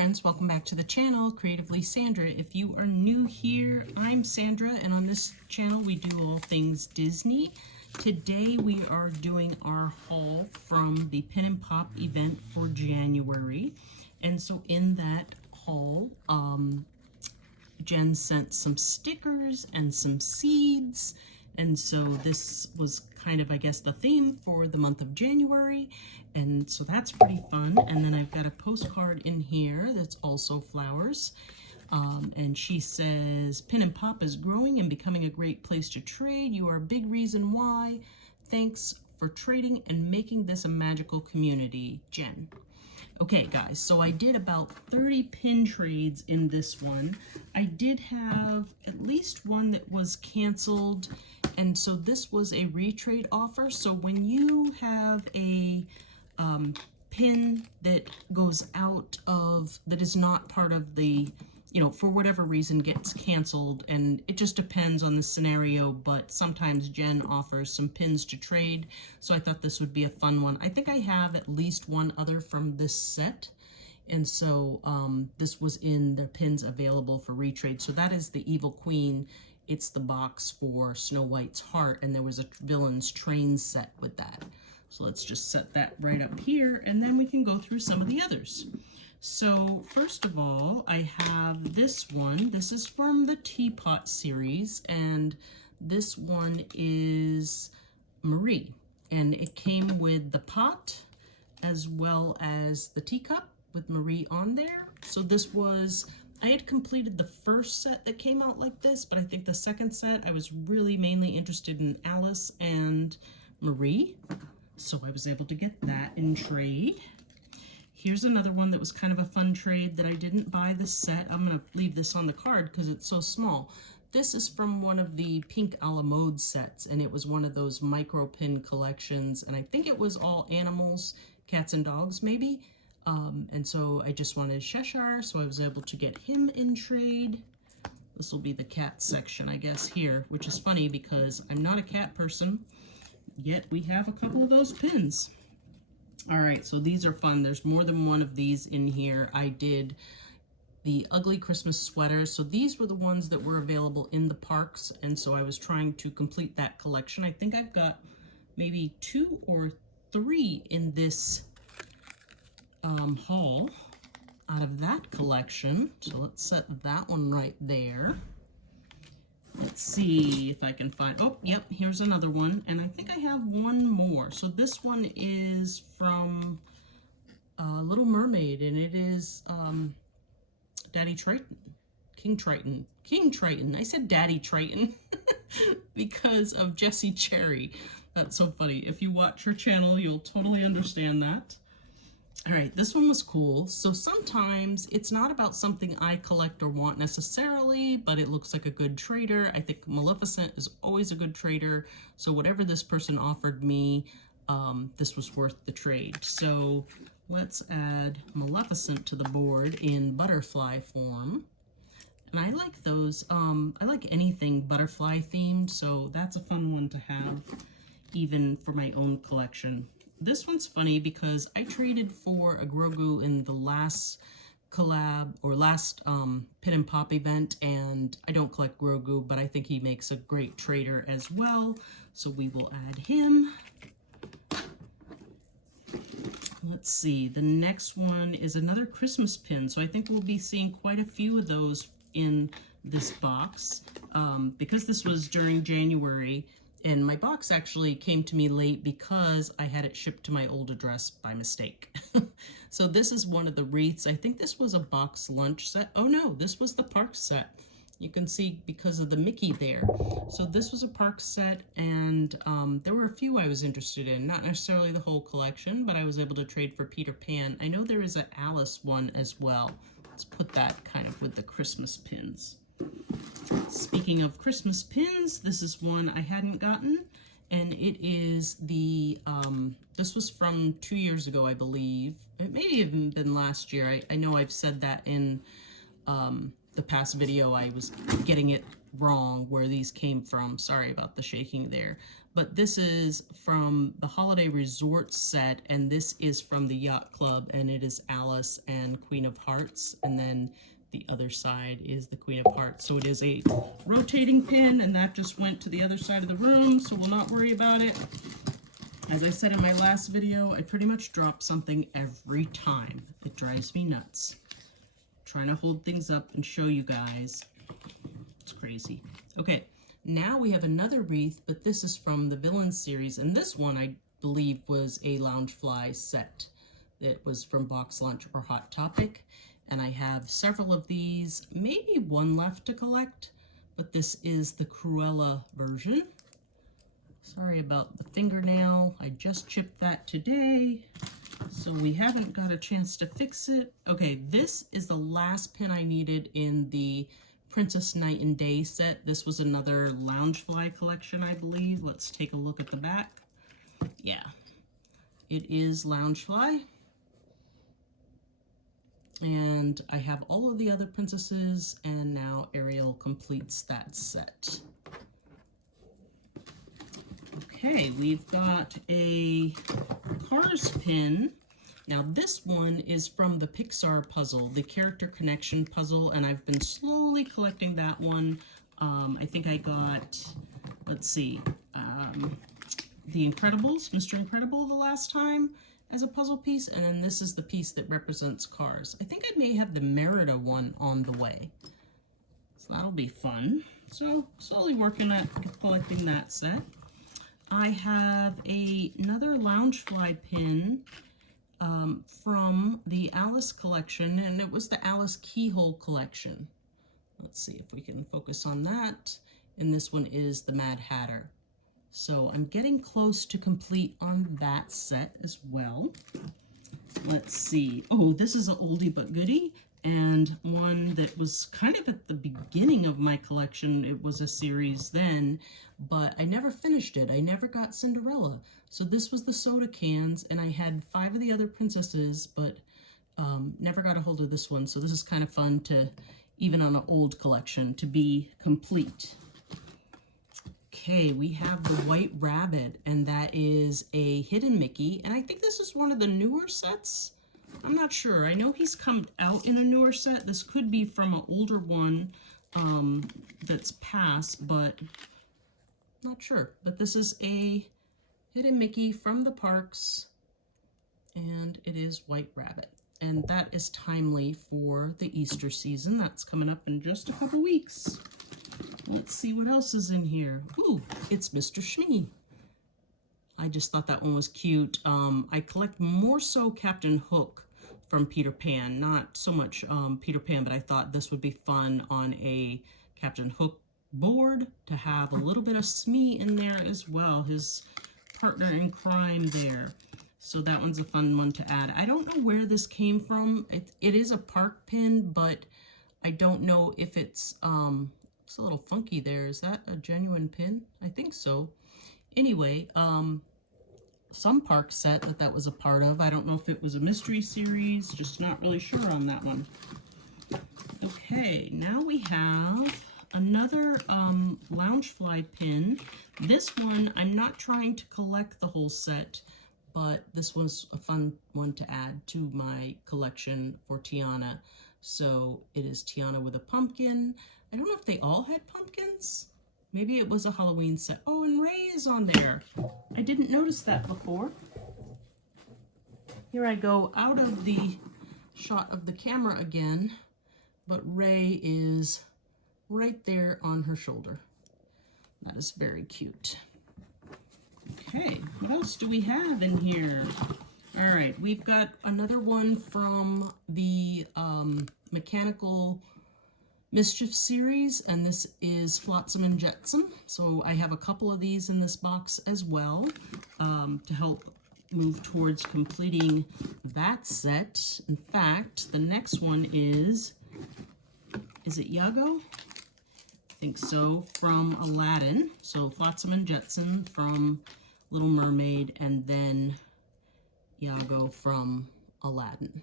friends, welcome back to the channel, Creatively Sandra. If you are new here, I'm Sandra, and on this channel we do all things Disney. Today we are doing our haul from the Pin and Pop event for January. And so in that haul, Jen sent some stickers and some seeds. And so this was kind of, I guess, the theme for the month of January. And so that's pretty fun. And then I've got a postcard in here that's also flowers. And she says, Pin and Pop is growing and becoming a great place to trade. You are a big reason why. Thanks for trading and making this a magical community, Jen. Okay, guys, so I did about 30 pin trades in this one. I did have at least one that was canceled, and so this was a retrade offer. So when you have a pin that goes out of, that is not part of the, for whatever reason gets canceled, and it just depends on the scenario, but sometimes Jen offers some pins to trade, so I thought this would be a fun one. I think I have at least one other from this set, and so this was in the pins available for retrade. So that is the Evil Queen. It's the box for Snow White's heart, and there was a Villain's Train set with that. So let's just set that right up here, and then we can go through some of the others. So first of all, I have this one. This is from the Teapot series, and this one is Marie. And it came with the pot as well as the teacup with Marie on there. So this was, I had completed the first set that came out like this, but I think the second set, I was really mainly interested in Alice and Marie. So I was able to get that in trade. Here's another one that was kind of a fun trade that I didn't buy this set. I'm going to leave this on the card because it's so small. This is from one of the Pink a la Mode sets, and it was one of those micro pin collections, and I think it was all animals, cats and dogs maybe. And so I just wanted Cheshire, so I was able to get him in trade. This will be the cat section, I guess, here, which is funny because I'm not a cat person, yet we have a couple of those pins. All right, so these are fun. There's more than one of these in here. I did the Ugly Christmas Sweaters. So these were the ones that were available in the parks, and so I was trying to complete that collection. I think I've got maybe 2 or 3 in this haul out of that collection. So let's set that one right there. Let's see if I can find, oh, yep, here's another one, and I think I have one more. So this one is from Little Mermaid, and it is Daddy Triton, King Triton. I said Daddy Triton because of Jessie Cherry. That's so funny. If you watch her channel, you'll totally understand that. All right, this one was cool. So sometimes it's not about something I collect or want necessarily, but it looks like a good trader. I think Maleficent is always a good trader. So whatever this person offered me, this was worth the trade. So let's add Maleficent to the board in butterfly form. And I like those. I like anything butterfly themed, so that's a fun one to have, even for my own collection. This one's funny because I traded for a Grogu in the last collab or last Pin and Pop event, and I don't collect Grogu, but I think he makes a great trader as well. So we will add him. Let's see, the next one is another Christmas pin. So I think we'll be seeing quite a few of those in this box because this was during January. And my box actually came to me late because I had it shipped to my old address by mistake. So this is one of the wreaths. I think this was a box lunch set. Oh no, this was the park set. You can see because of the Mickey there. So this was a park set, and there were a few I was interested in. Not necessarily the whole collection, but I was able to trade for Peter Pan. I know there is an Alice one as well. Let's put that kind of with the Christmas pins. Speaking of Christmas pins, this is one I hadn't gotten, and it is the, this was from 2 years ago, I believe. It may have even been last year. I know I've said that in the past video I was getting it wrong where these came from. Sorry about the shaking there. But this is from the Holiday Resort set, and this is from the Yacht Club, and it is Alice and Queen of Hearts, and then the other side is the Queen of Hearts. So it is a rotating pin, and that just went to the other side of the room, so we'll not worry about it. As I said in my last video, I pretty much drop something every time. It drives me nuts. Trying to hold things up and show you guys. It's crazy. Okay, now we have another wreath, but this is from the Villain series, and this one I believe was a Loungefly set. It was from Box Lunch or Hot Topic, and I have several of these, maybe one left to collect, but this is the Cruella version. Sorry about the fingernail. I just chipped that today, so we haven't got a chance to fix it. Okay, this is the last pin I needed in the Princess Night and Day set. This was another Loungefly collection, I believe. Let's take a look at the back. Yeah, it is Loungefly. And I have all of the other princesses, and now Ariel completes that set. Okay, we've got a Cars pin. Now this one is from the Pixar puzzle, the Character Connection puzzle, and I've been slowly collecting that one. I think I got, let's see, The Incredibles, Mr. Incredible the last time as a puzzle piece, and then this is the piece that represents Cars. I think I may have the Merida one on the way. So that'll be fun. So slowly working at collecting that set. I have another Loungefly pin from the Alice collection, and it was the Alice Keyhole collection. Let's see if we can focus on that. And this one is the Mad Hatter. So I'm getting close to complete on that set as well. Let's see. Oh, this is an oldie but goodie, and one that was kind of at the beginning of my collection. It was a series then, but I never finished it. I never got Cinderella. So this was the soda cans, and I had 5 of the other princesses, but never got a hold of this one. So this is kind of fun to, even on an old collection, to be complete. Okay, we have the White Rabbit, and that is a hidden Mickey, and I think this is one of the newer sets. I'm not sure. I know he's come out in a newer set. This could be from an older one that's past, but not sure. But this is a hidden Mickey from the parks, and it is White Rabbit. And that is timely for the Easter season. That's coming up in just a couple weeks. Let's see what else is in here. Ooh, it's Mr. Smee. I just thought that one was cute. I collect more so Captain Hook from Peter Pan, not so much Peter Pan, but I thought this would be fun on a Captain Hook board to have a little bit of Smee in there as well, his partner in crime there. So that one's a fun one to add. I don't know where this came from. It is a park pin, but I don't know if it's a little funky there. Is that a genuine pin? I think so. Anyway, some park set that was a part of. I don't know if it was a mystery series, just not really sure on that one. Okay, now we have another Loungefly pin. This one, I'm not trying to collect the whole set, but this was a fun one to add to my collection for Tiana. So it is Tiana with a pumpkin. I don't know if they all had pumpkins. Maybe it was a Halloween set. Oh, and Ray is on there. I didn't notice that before. Here I go out of the shot of the camera again, but Ray is right there on her shoulder. That is very cute. Okay, what else do we have in here? All right, we've got another one from the Mechanical Mischief series, and this is Flotsam and Jetsam. So I have a couple of these in this box as well to help move towards completing that set. In fact, the next one is it Iago? I think so, from Aladdin. So Flotsam and Jetsam from Little Mermaid, and then Iago from Aladdin.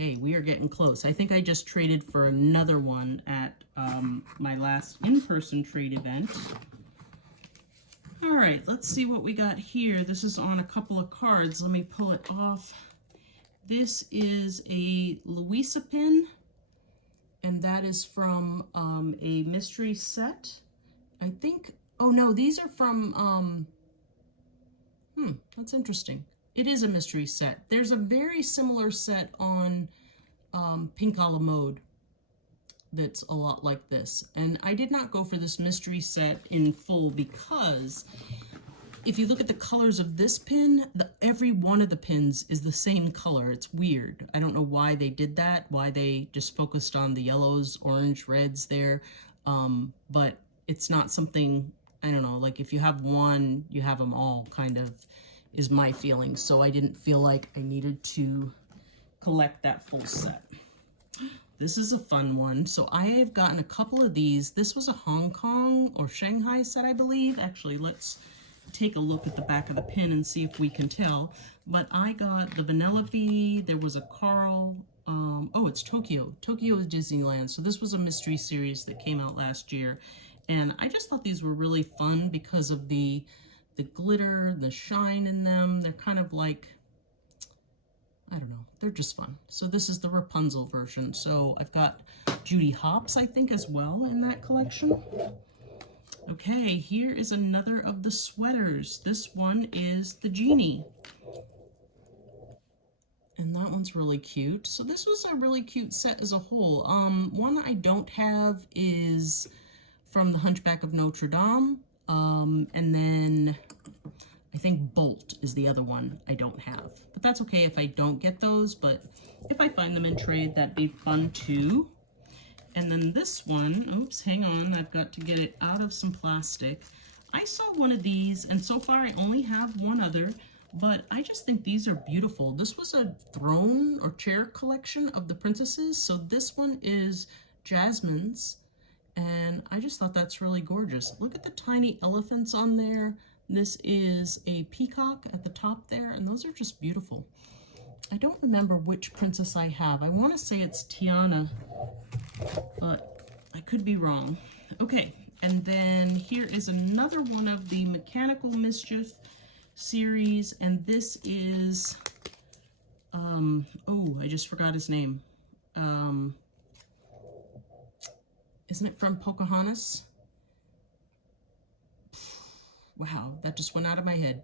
Okay, we are getting close. I think I just traded for another one at my last in-person trade event. All right, let's see what we got here. This is on a couple of cards. Let me pull it off. This is a Louisa pin, and that is from a mystery set. I think, oh no, these are from, that's interesting. It is a mystery set. There's a very similar set on Pink a la Mode that's a lot like this. And I did not go for this mystery set in full because if you look at the colors of this pin, every one of the pins is the same color. It's weird. I don't know why they did that, why they just focused on the yellows, orange, reds there. But it's not something, I don't know, like if you have one, you have them all, kind of is my feeling. So I didn't feel like I needed to collect that full set. This is a fun one. So I have gotten a couple of these. This was a Hong Kong or Shanghai set, I believe. Actually, let's take a look at the back of the pin and see if we can tell. But I got the Vanellope. There was a Carl. Oh, it's Tokyo. Tokyo is Disneyland. So this was a mystery series that came out last year. And I just thought these were really fun because of the glitter, the shine in them. They're kind of like, I don't know, they're just fun. So this is the Rapunzel version. So I've got Judy Hopps, I think, as well in that collection. Okay, here is another of the sweaters. This one is the Genie. And that one's really cute. So this was a really cute set as a whole. One I don't have is from the Hunchback of Notre Dame. And then I think Bolt is the other one I don't have. But that's okay if I don't get those, but if I find them in trade, that'd be fun too. And then this one, oops, hang on, I've got to get it out of some plastic. I saw one of these, and so far I only have one other, but I just think these are beautiful. This was a throne or chair collection of the princesses. So this one is Jasmine's. And I just thought that's really gorgeous. Look at the tiny elephants on there. This is a peacock at the top there, and those are just beautiful. I don't remember which princess I have. I want to say it's Tiana, but I could be wrong. Okay, and then here is another one of the Mechanical Mischief series, and this is, oh, I just forgot his name. Isn't it from Pocahontas? Wow, that just went out of my head.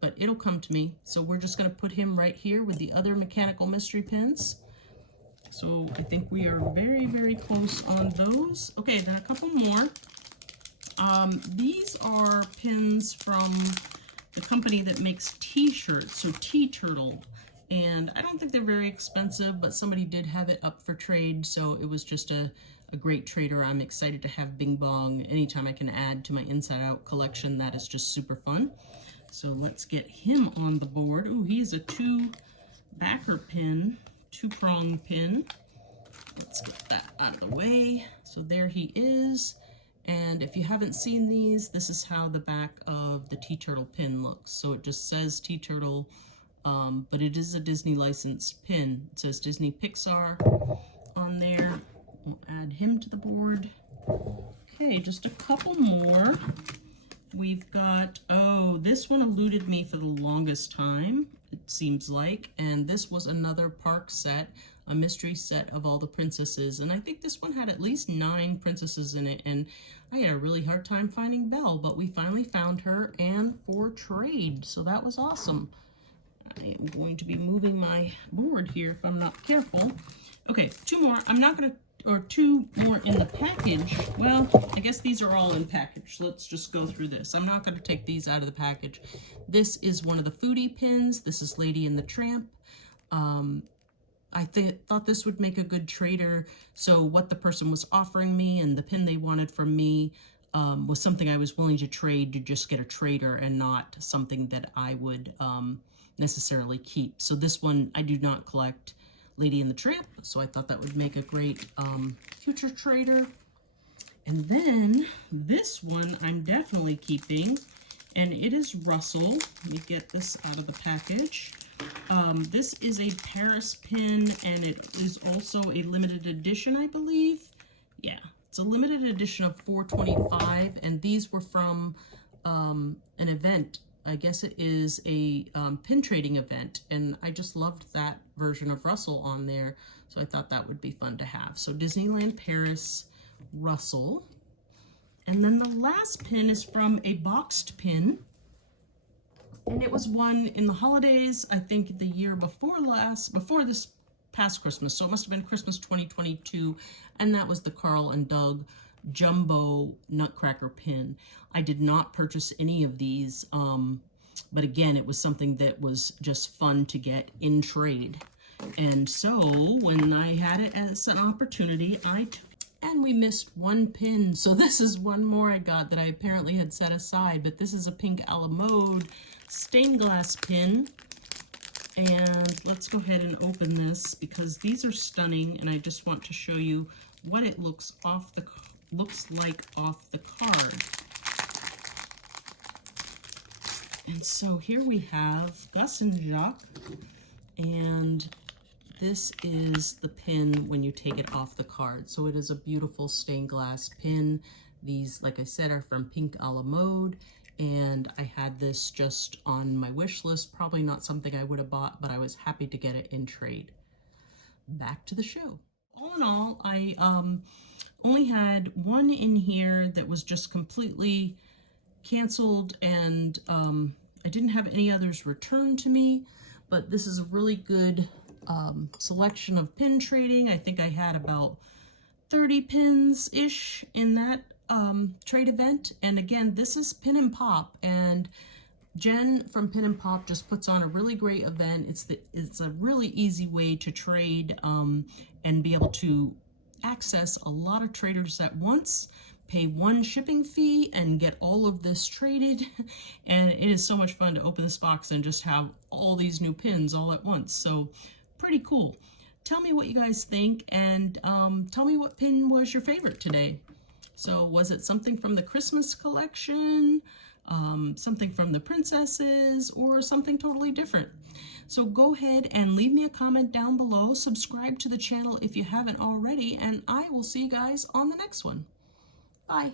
But it'll come to me. So we're just going to put him right here with the other Mechanical Mystery pins. So I think we are very, very close on those. Okay, then a couple more. These are pins from the company that makes t-shirts, so T-Turtle. And I don't think they're very expensive, but somebody did have it up for trade, so it was just a great trader. I'm excited to have Bing Bong. Anytime I can add to my Inside Out collection, that is just super fun. So let's get him on the board. Ooh, he is a two-backer pin, two-prong pin. Let's get that out of the way. So there he is. And if you haven't seen these, this is how the back of the T-Turtle pin looks. So it just says T-Turtle, but it is a Disney licensed pin. It says Disney Pixar on there. We'll add him to the board. Okay, just a couple more. We've got, oh, this one eluded me for the longest time, it seems like. And this was another park set, a mystery set of all the princesses. And I think this one had at least 9 princesses in it. And I had a really hard time finding Belle, but we finally found her and for trade. So that was awesome. I am going to be moving my board here if I'm not careful. Okay, 2 more. I'm not going to, or 2 more in the package. Well, I guess these are all in package. Let's just go through this. I'm not going to take these out of the package. This is one of the Foodie pins. This is Lady and the Tramp. I thought this would make a good trader. So what the person was offering me and the pin they wanted from me was something I was willing to trade to just get a trader and not something that I would necessarily keep. So this one, I do not collect Lady and the Tramp, so I thought that would make a great future trader. And then this one I'm definitely keeping, and it is Russell. Let me get this out of the package. This is a Paris pin, and it is also a limited edition, I believe. Yeah, it's a limited edition of 425, and these were from an event. I guess it is a pin trading event, and I just loved that version of Russell on there, so I thought that would be fun to have. So Disneyland Paris, Russell. And then the last pin is from a boxed pin. And it was one in the holidays, I think the year before this past Christmas. So it must have been Christmas 2022. And that was the Carl and Doug Jumbo Nutcracker pin. I did not purchase any of these. But again, it was something that was just fun to get in trade. And so when I had it as an opportunity, I took it. And we missed one pin. So this is one more I got that I apparently had set aside. But this is a pink a la mode stained glass pin, and let's go ahead and open this because these are stunning, and I just want to show you what it looks like off the card. And so here we have Gus and Jacques, and this is the pin when you take it off the card. So it is a beautiful stained glass pin. These, like I said, are from Pink a la Mode. And I had this just on my wish list. Probably not something I would have bought, but I was happy to get it in trade. Back to the show. All in all, I only had one in here that was just completely canceled, and I didn't have any others returned to me, but this is a really good selection of pin trading. I think I had about 30 pins-ish in that trade event. And again, this is Pin and Pop, and Jen from Pin and Pop just puts on a really great event. It's a really easy way to trade and be able to access a lot of traders at once, pay one shipping fee, and get all of this traded. And it is so much fun to open this box and just have all these new pins all at once. So pretty cool. Tell me what you guys think, and tell me what pin was your favorite today. So was it something from the Christmas collection, something from the princesses, or something totally different? So go ahead and leave me a comment down below. Subscribe to the channel if you haven't already, and I will see you guys on the next one. Bye.